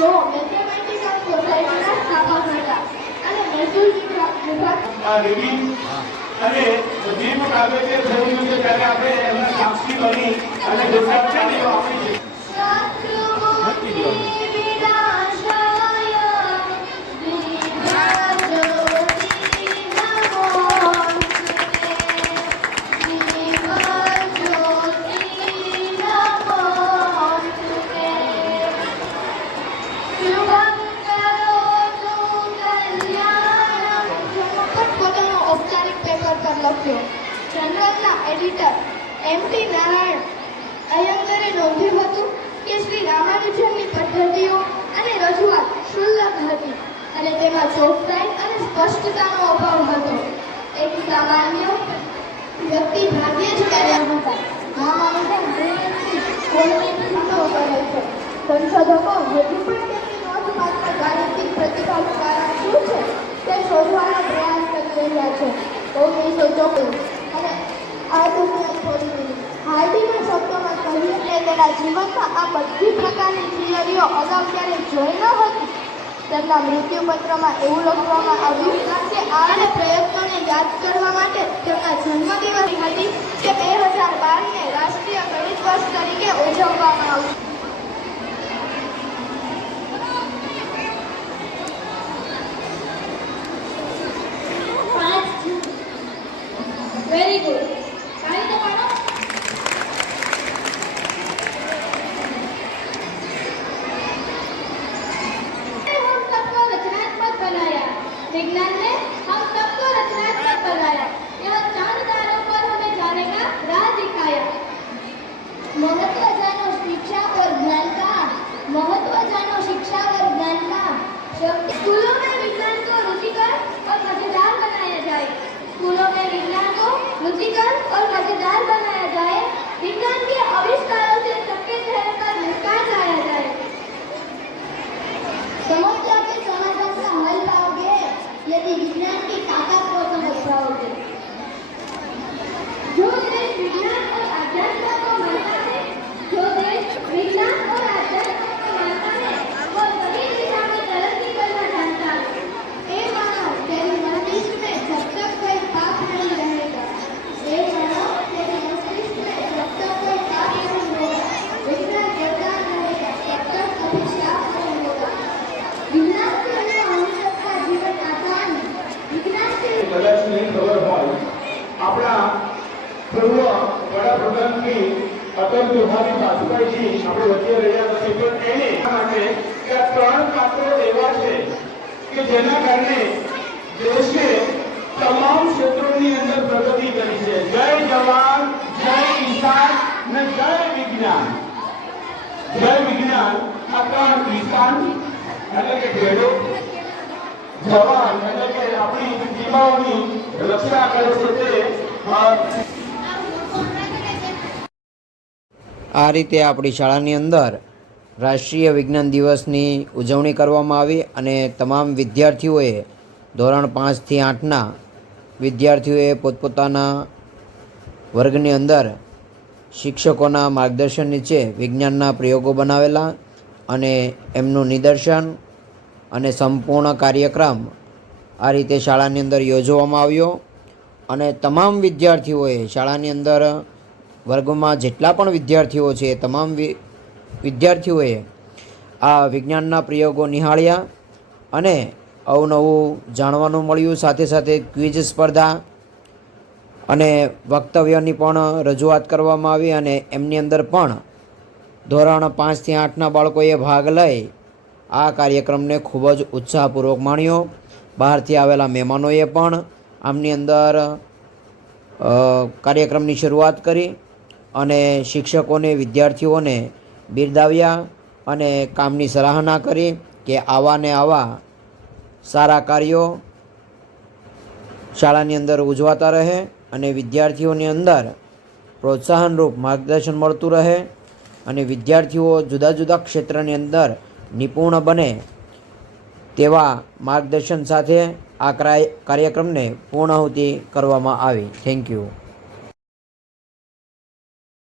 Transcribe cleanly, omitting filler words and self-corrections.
તેઓ મેથેમેટિકલ સોસાયટીના સ્થાપક હતા અને મહેસૂલ વિભાગ અને દીપ કાવ્ય થયું છે ત્યારે આપણે એમના સાક્ષી બની અને ગુજરાતીઓ આપણી જનરલના એડિટર એમ.ટી. નારાયણ અયંગરે નોંધ્યું હતું કે શ્રી રામાનુજનની પદ્ધતિઓ અને રજૂઆત ક્ષુલ્લક હતી અને તેમાં ચોકસાઈ અને સ્પષ્ટતાનો અભાવ હતો. એક સામાન્ય વ્યક્તિ ભાગ્યે જ કર્યા હતા. રામાનુજન સંશોધકો હજુ પણ તેમની નોંધપાત્ર ગાણિતિક પ્રતિભાનું કારણ શું છે તે શોધવાનો પ્રયાસ કરી રહ્યા છે. 1954 અને આ દુનિયા છોડી દીધી. હાર્ડીના શબ્દોમાં કહીએ કે તેના જીવનમાં આ બધી પ્રકારની થિયરીઓ અગાઉ ક્યારેય જોઈ ન હતી. તેમના મૃત્યુપત્રમાં એવું લખવામાં આવ્યું કે આ પ્રયત્નોને યાદ કરવા માટે તેમના જન્મદિવસ હતી કે 2012ને રાષ્ટ્રીય ગણિત વર્ષ તરીકે ઉજવવામાં આવશે. वेरी गुड ताली तो पाडो हम सबको रचनात्मक बनाया विज्ञान ने हम सबको रचनात्मक बनाया यह चांद तारों पर हमें जाने का राह दिखाया महत्व जानो शिक्षा और ज्ञान का महत्व जानो शिक्षा और ज्ञान का स्कूलों में विज्ञान को रुचिकर और मजेदार बनाया जाए स्कूलों में विज्ञान को रुचिकर और मजेदार बनाया जाए विज्ञान के आविष्कारों से सबके चेहरे पर मुस्कान लाया जाए समस्या के समाधान का हल पाओगे यदि विज्ञान की ताकत को समझ पाओगे जो देश विज्ञान और अध्यात्म को मानता है जो देश विज्ञान और अध्यात्म को मानता है वो सही दिशा में तरक्की करना जानता है ए मानव तेरे मस्तिष्क में जब तक कोई पाप नहीं रहेगा ए मानव तेरे मस्तिष्क में जब तक कोई पाप नहीं होगा विज्ञान वरदान रहेगा तब तक कभी श्राप नहीं होगा विज्ञान से हम सबका जीवन आसान विज्ञान से કદાચ નહીં ખબર હોય આપણા પૂર્વ વડાપ્રધાનની અટલ બિહારી વાજપેયીજી આપણે વચ્ચે રહ્યા નથી પણ એને માટે કે આ ત્રણ પાત્રો એવા છે કે જેના કારણે દેશે તમામ ક્ષેત્રોની અંદર પ્રગતિ કરી છે. જય જવાન જય કિસાન ને જય વિજ્ઞાન. જય વિજ્ઞાન આ ત્રણ કિસાન એટલે કે ખેડૂત જવાન એટલે કે આપણી સીમાઓની રક્ષા કરે છે તે આ રીતે આપણી શાળાની અંદર રાષ્ટ્રીય વિજ્ઞાન દિવસની ઉજવણી કરવામાં આવી અને તમામ વિદ્યાર્થીઓએ ધોરણ 5 થી 8ના વિદ્યાર્થીઓએ પોતપોતાના વર્ગની અંદર શિક્ષકોના માર્ગદર્શન નીચે વિજ્ઞાનના પ્રયોગો બનાવેલા અને એમનું નિદર્શન અને સંપૂર્ણ કાર્યક્રમ આ રીતે શાળાની અંદર યોજવામાં આવ્યો અને તમામ વિદ્યાર્થીઓએ શાળાની અંદર વર્ગમાં જેટલા પણ વિદ્યાર્થીઓ છે તમામ વિદ્યાર્થીઓએ આ વિજ્ઞાનના પ્રયોગો નિહાળ્યા અને અવનવું જાણવાનું મળ્યું. સાથે સાથે ક્વિઝ સ્પર્ધા અને વક્તવ્યની પણ રજૂઆત કરવામાં આવી અને એમની અંદર પણ ધોરણ 5 થી 8ના બાળકોએ ભાગ લઈ આ કાર્યક્રમને ખૂબ જ ઉત્સાહપૂર્વક માણ્યો. બહારથી આવેલા મહેમાનોએ પણ આમની અંદર કાર્યક્રમની શરૂઆત કરી અને શિક્ષકોને વિદ્યાર્થીઓને બિરદાવ્યા અને કામની સરાહના કરી કે આવા ને આવા સારા કાર્યો શાળાની અંદર ઉજવાતા રહે અને વિદ્યાર્થીઓની અંદર પ્રોત્સાહનરૂપ માર્ગદર્શન મળતું રહે અને વિદ્યાર્થીઓ જુદા જુદા ક્ષેત્રની અંદર નિપુણ બને તેવા માર્ગદર્શન સાથે આ કાર્યક્રમને પૂર્ણાહુતિ કરવામાં આવી. Thank you.